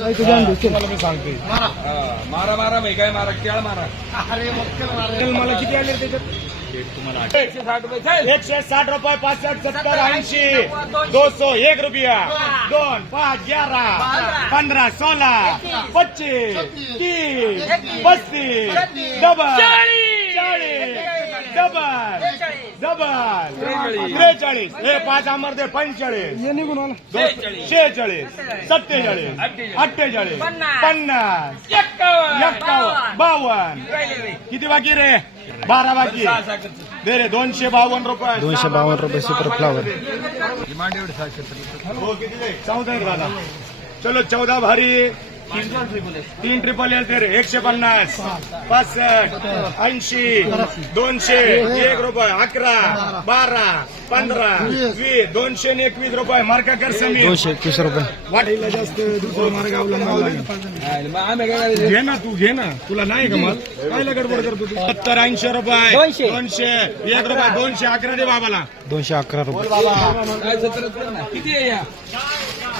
तुम्हाला मी सांगते मारा मारा भाई काय मारा केळ मारा चल, मला किती आले त्याच्यात. एकशे साठ रुपये. एकशे साठ रुपये पासष्ट सत्तर ऐंशी दो सौ एक रुपया. दोन पाच ग्यारह पंधरा सोळा पच्चीस तीस पस्तीस डबल चाळीस डबल. डबल त्रेचाळीस. हे पाच आमर दे पंचेचाळीस. शेहेचाळीस. सत्तेचाळीस. अठ्ठेचाळीस. पन्नास. एक्कावन्न. बावन्न. किती बाकी रे? बारा बाकी. दे रे दोनशे बावन्न रुपये. दोनशे बावन्न रुपये सुपर फ्लावर हो किती? चौदा चलो चौदा भारी. तीन ट्रिपल एल दे रे एकशे पन्नास पासष्ट ऐंशी दोनशे एक रुपये अकरा बारा पंधरा वीस दोनशे आणि एकवीस रुपये. मार्का कर समी दोनशे एकवीस रुपये. वाटेला जास्त दुसरं मार्ग मग काय? घे ना तू घे ना. तुला नाही का माल? कायला गडबड करतो तू. सत्तर ऐंशी रुपये. दोनशे. एक रुपये दोनशे अकरा दे बाबाला. दोनशे अकरा रुपये. काय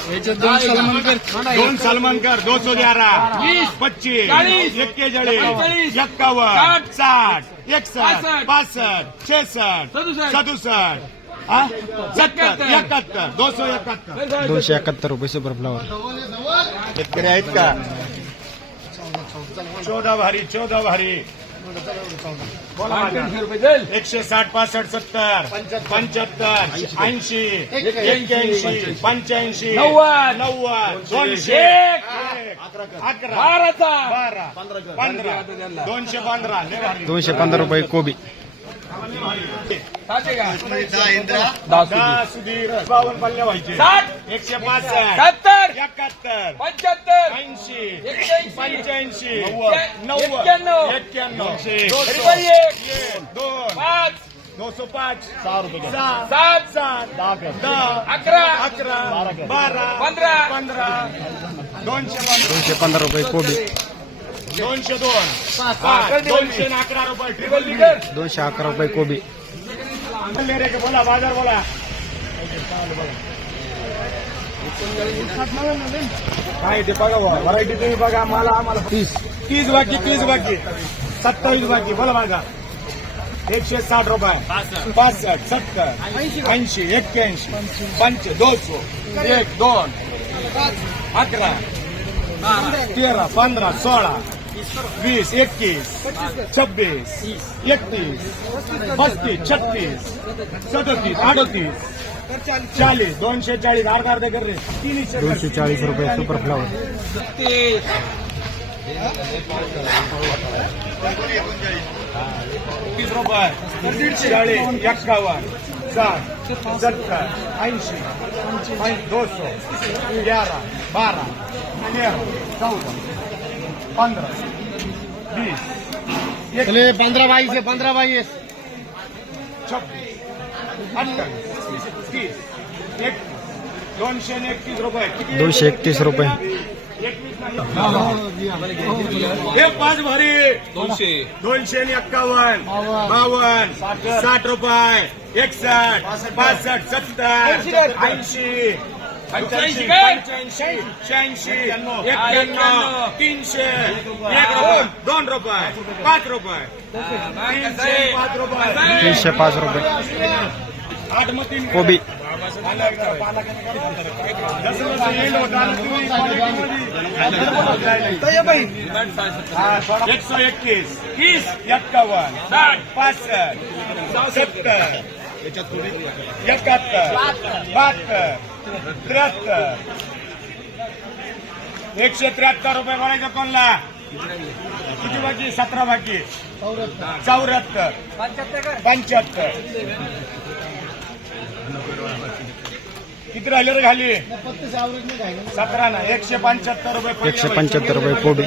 सत्तर रुपये ना? किती आहे या दोन सलमान कर दो सौ ग्यारह वीस. पच्चीस चाळीस. एक्केचाळीस. एक्कावन्न साठ. साठ एकसष्ट पासष्ट. छेसष्ट सदुसष्ट. हा? सत्तर एकाहत्तर. एकाहत्तर दो सौ एकाहत्तर दोनशे एकाहत्तर रुपये सुपर फ्लावर शेतकरी आहेत का चौदा भारी चौदा भारी रुपये. एकशे साठ पासष्ट सत्तर. पंच्याहत्तर. ऐंशी. एक्क्याऐंशी. पंच्याऐंशी. नव्वद. नव्वद. दोनशे. अकरा बाराचा. बारा. पंधरा दोनशे पंधरा. दोनशे पंधरा रुपये कोबी? दहा सुधीर बावन्न पल्ल्या व्हायचे. एकशे पासष्ट. सत्तर. एकाहत्तर. पंच्याहत्तर. ऐंशी. एक्क्याऐंशी. पंच्याऐंशी. नव्वद. एक्क्याण्णव. दोन. पाच. सौ पाच. सहा रुपये सात. सात. दहा अकरा. अकरा. बारा पंधरा. पंधरा. दोनशे दोनशे पंधरा रुपये कोबी. दोनशे दोन. पाच. दोनशे अकरा रुपये. ट्रिपल दोनशे अकरा रुपये कोबी. बोला बाजार बोला. काय ते बघा व्हरायटी तुम्ही बघा मला आम्हाला तीस. तीस बाकी तीस बाकी. सत्तावीस बाकी बोला माझा. एकशे साठ रुपये. पासष्ट सत्तर ऐंशी एक्क्याऐंशी पंच दोनशे. एक दोन अकरा तेरा पंधरा सोळा वीस एकवीस छब्बीस एकतीस पस्तीस छत्तीस सदतीस अडतीस चाळीस दोनशे चाळीस अर्धा अर्धे कर रे. तीनशे दोनशे चाळीस रुपये सुपर फ्लावर तीस रुपये. दीडशे चाळीस एक्कावन्न साठ सत्तर ऐंशी दोनशे ग्यारह बारह तेरा चौदा. पंधरा. वीस. चले पंधरा बाईस आहे पंधरा बाईस छब्बीस. अठ्ठावीस. तीस. एक. दोनशे आणि एकतीस रुपये. किती दोनशे एकतीस रुपये. हे पाच भारी. दोनशे. दोनशे आणि एक्कावन्न. बावन्न साठ. रुपये. एकसष्ट. पासष्ट. सत्तर. ऐंशी. पंच्याऐंशी पंच्याऐंशी. शहाऐंशी एक्क्याण्णव. तीनशे. एक रुपये. दोन रुपये. पाच रुपये. तीनशे पाच रुपये. तीनशे पाच रुपये. आठ मग तीन कोबी. एक सौ एकतीस. तीस. एक्कावन्न. साठ. पासष्ट सत्तर. एकाहत्तर. बहात्तर. त्र्याहत्तर. एकशे त्र्याहत्तर रुपये भरायचं कोणला? किती बाकी? सतरा बाकी. चौऱ्याहत्तर. पंच्याहत्तर. किती राहिले रे खाली? सतरा ना एकशे पंच्याहत्तर रुपये एकशे पंच्याहत्तर रुपये कोबी.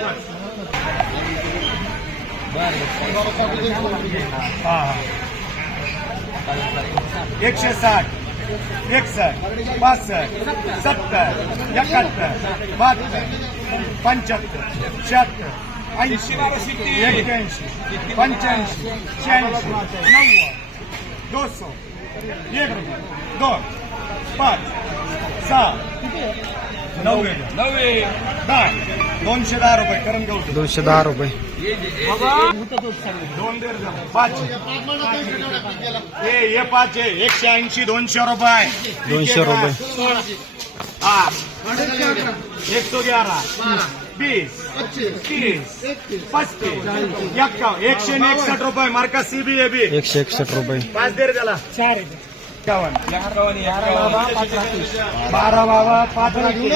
एकशे साठ. एकसष्ट पासष्ट सत्तर एकाहत्तर बहात्तर पंच्याहत्तर शहात्तर ऐंशी एक्क्याऐंशी पंच्याऐंशी शहाऐंशी नव्वद दोनशे एक दो दोन पाच सहा दोनशे दहा रुपये. करण गवतो. दोनशे दहा रुपये. दोन दीड. पाच. हे हे पाच आहे एकशे ऐंशी दोनशे रुपये. दोनशे रुपये. एक सौ ग्यारह बीस तीस. पस्तीस. एकशे एकसष्ट रुपये. मार्का सीबी बी एकशे एकसष्ट रुपये. पाच दे रे त्याला चार बारा बाबा पाच राखी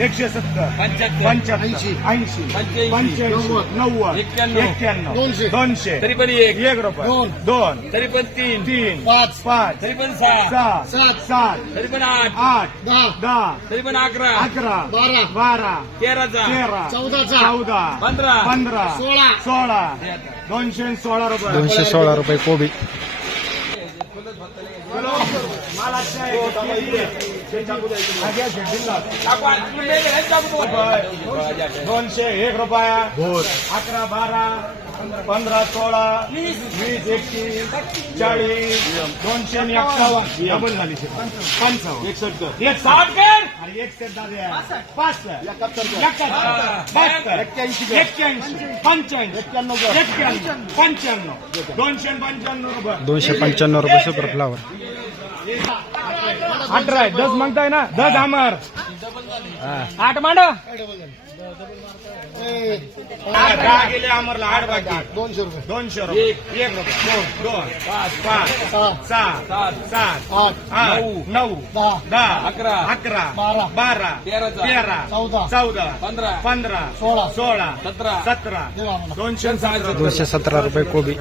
एकशे सत्तर. पंच्याहत्तर. ऐंशी. पंच्याऐंशी. पंच्याऐंशी. नव्वद. एक्क्याण्णव. दोनशे. दोनशे. तरी पण एक. एक रुपये. दोन. तरी पण तीन. तीन. पाच. पाच. तरी पण सहा. सहा सात. सात. तरी पण आठ. आठ. दहा. दहा. तरी पण अकरा. अकरा. बारा. बारा. तेराचा. तेरा. चौदाचा. चौदा. पंधरा. पंधरा. सोळा. सोळा. दोनशे सोळा रुपये. दोनशे सोळा रुपये कोबी. माल दोनशे एक रुपया अकरा बारा पंधरा सोळा वीस एकतीस चाळीस दोनशे आणि अठ्ठावन्न डबल झाली पंचावन्न एकसष्ट एक साठ कर आणि एक पाच एक्क्याऐंशी पंच्याऐंशी एक्क्याण्णव पंच्याण्णव दोनशे पंच्याण्णव रुपये दोनशे पंच्याण्णव रुपये सुपर फ्लावर अठरा आहे. दस मागताय ना? दस अमर आठ मांडा. दहा गेले अमरला आठ बाकी. दोनशे रुपये. दोनशे रुपये. एक. दोन दोन. पाच. पाच. सहा. सात. सात. आठ. नऊ, नऊ. दहा. अकरा, अकरा. बारा, तेरा. चौदा, चौदा. पंधरा, पंधरा. सोळा, सोळा. सतरा, सतरा. दोनशे दोनशे सतरा रुपये कोबी.